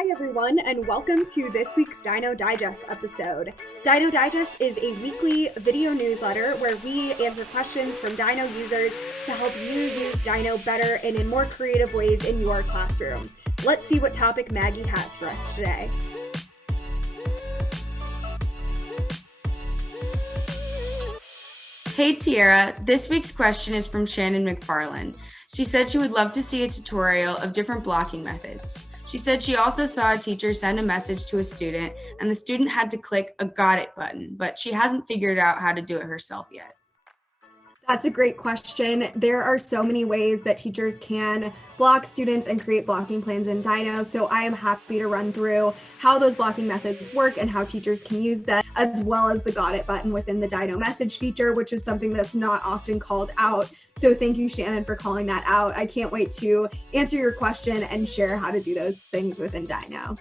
Hi, everyone, and welcome to this week's Dyknow Digest episode. Dyknow Digest is a weekly video newsletter where we answer questions from Dyknow users to help you use Dyknow better and in more creative ways in your classroom. Let's see what topic Maggie has for us today. Hey Tiara, this week's question is from Shannon McFarland. She said she would love to see a tutorial of different blocking methods. She said she also saw a teacher send a message to a student and the student had to click a got it button, but she hasn't figured out how to do it herself yet. That's a great question. There are so many ways that teachers can block students and create blocking plans in Dyknow. So I am happy to run through how those blocking methods work and how teachers can use them, as well as the got it button within the Dyknow message feature, which is something that's not often called out. So thank you, Shannon, for calling that out. I can't wait to answer your question and share how to do those things within Dyknow.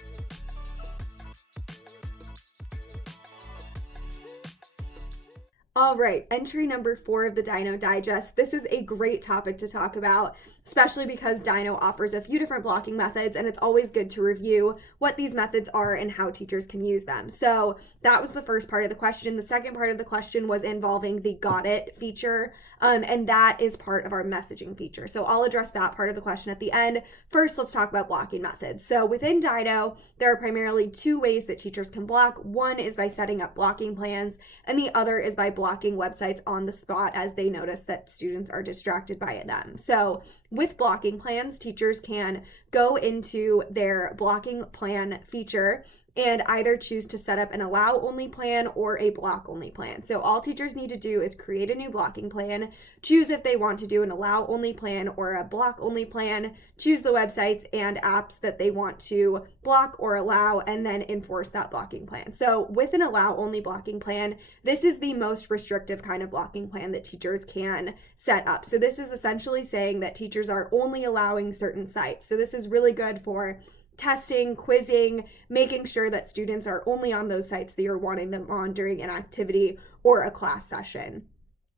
All right, entry number 4 of the Dyknow Digest. This is a great topic to talk about, especially because Dyknow offers a few different blocking methods, and it's always good to review what these methods are and how teachers can use them. So that was the first part of the question. The second part of the question was involving the got it feature, and that is part of our messaging feature. So I'll address that part of the question at the end. First, let's talk about blocking methods. So within Dyknow, there are primarily 2 ways that teachers can block. One is by setting up blocking plans, and the other is by blocking websites on the spot as they notice that students are distracted by them. So with blocking plans, teachers can go into their blocking plan feature and either choose to set up an allow only plan or a block only plan. So all teachers need to do is create a new blocking plan, choose if they want to do an allow only plan or a block only plan, choose the websites and apps that they want to block or allow, and then enforce that blocking plan. So with an allow only blocking plan, this is the most restrictive kind of blocking plan that teachers can set up. So this is essentially saying that teachers are only allowing certain sites. So this is really good for testing, quizzing, making sure that students are only on those sites that you're wanting them on during an activity or a class session.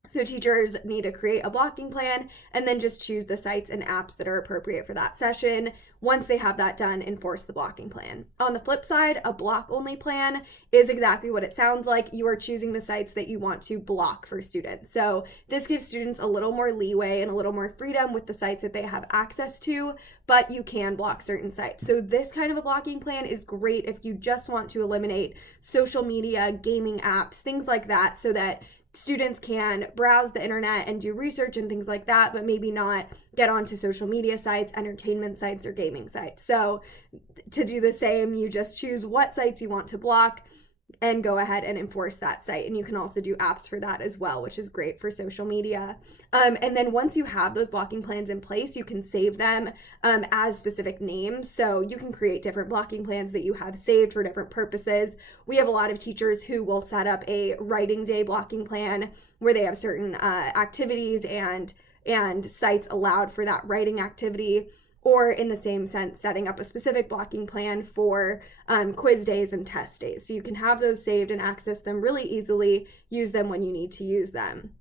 So teachers need to create a blocking plan and then just choose the sites and apps that are appropriate for that session. Once they have that done, enforce the blocking plan. On the flip side, a block only plan is exactly what it sounds like. You are choosing the sites that you want to block for students. So this gives students a little more leeway and a little more freedom with the sites that they have access to, but you can block certain sites. So this kind of a blocking plan is great if you just want to eliminate social media, gaming apps, things like that, so that students can browse the internet and do research and things like that, but maybe not get onto social media sites, entertainment sites, or gaming sites. So to do the same, you just choose what sites you want to block and go ahead and enforce that site. And you can also do apps for that as well, which is great for social media. And then once you have those blocking plans in place, you can save them as specific names. So you can create different blocking plans that you have saved for different purposes. We have a lot of teachers who will set up a writing day blocking plan where they have certain activities and sites allowed for that writing activity, or in the same sense, setting up a specific blocking plan for quiz days and test days. So you can have those saved and access them really easily, use them when you need to use them.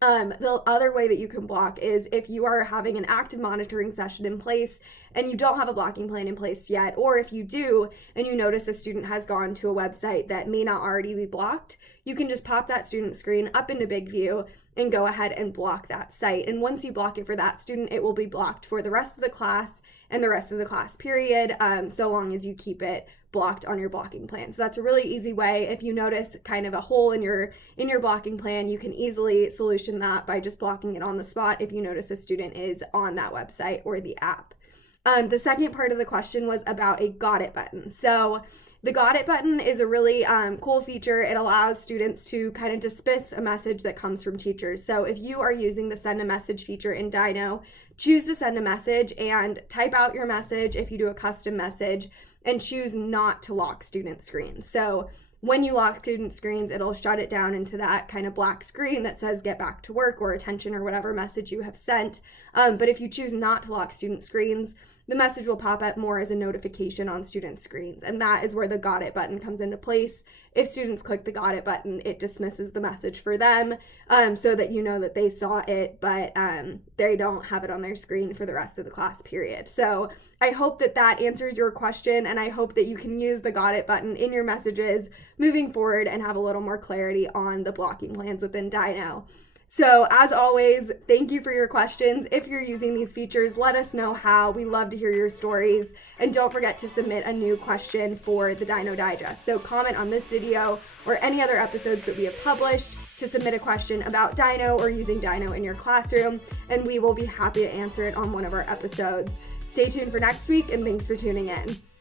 The other way that you can block is if you are having an active monitoring session in place and you don't have a blocking plan in place yet, or if you do and you notice a student has gone to a website that may not already be blocked, you can just pop that student screen up into Big View and go ahead and block that site. And once you block it for that student, it will be blocked for the rest of the class and the rest of the class period, so long as you keep it blocked on your blocking plan. So that's a really easy way. If you notice kind of a hole in your blocking plan, you can easily solution that by just blocking it on the spot if you notice a student is on that website or the app. The second part of the question was about a got it button. So the got it button is a really cool feature. It allows students to kind of dismiss a message that comes from teachers. So if you are using the send a message feature in Dyknow, choose to send a message and type out your message if you do a custom message, and choose not to lock student screens. So when you lock student screens, it'll shut it down into that kind of black screen that says get back to work or attention or whatever message you have sent. But if you choose not to lock student screens, the message will pop up more as a notification on student screens. And that is where the Got It button comes into place. If students click the Got It button, it dismisses the message for them, so that you know that they saw it, but they don't have it on their screen for the rest of the class period. So I hope that that answers your question, and I hope that you can use the Got It button in your messages moving forward and have a little more clarity on the blocking plans within Dyknow. So as always, thank you for your questions. If you're using these features, let us know how. We love to hear your stories. And don't forget to submit a new question for the Dyknow Digest. So comment on this video or any other episodes that we have published to submit a question about Dyknow or using Dyknow in your classroom, and we will be happy to answer it on one of our episodes. Stay tuned for next week, and thanks for tuning in.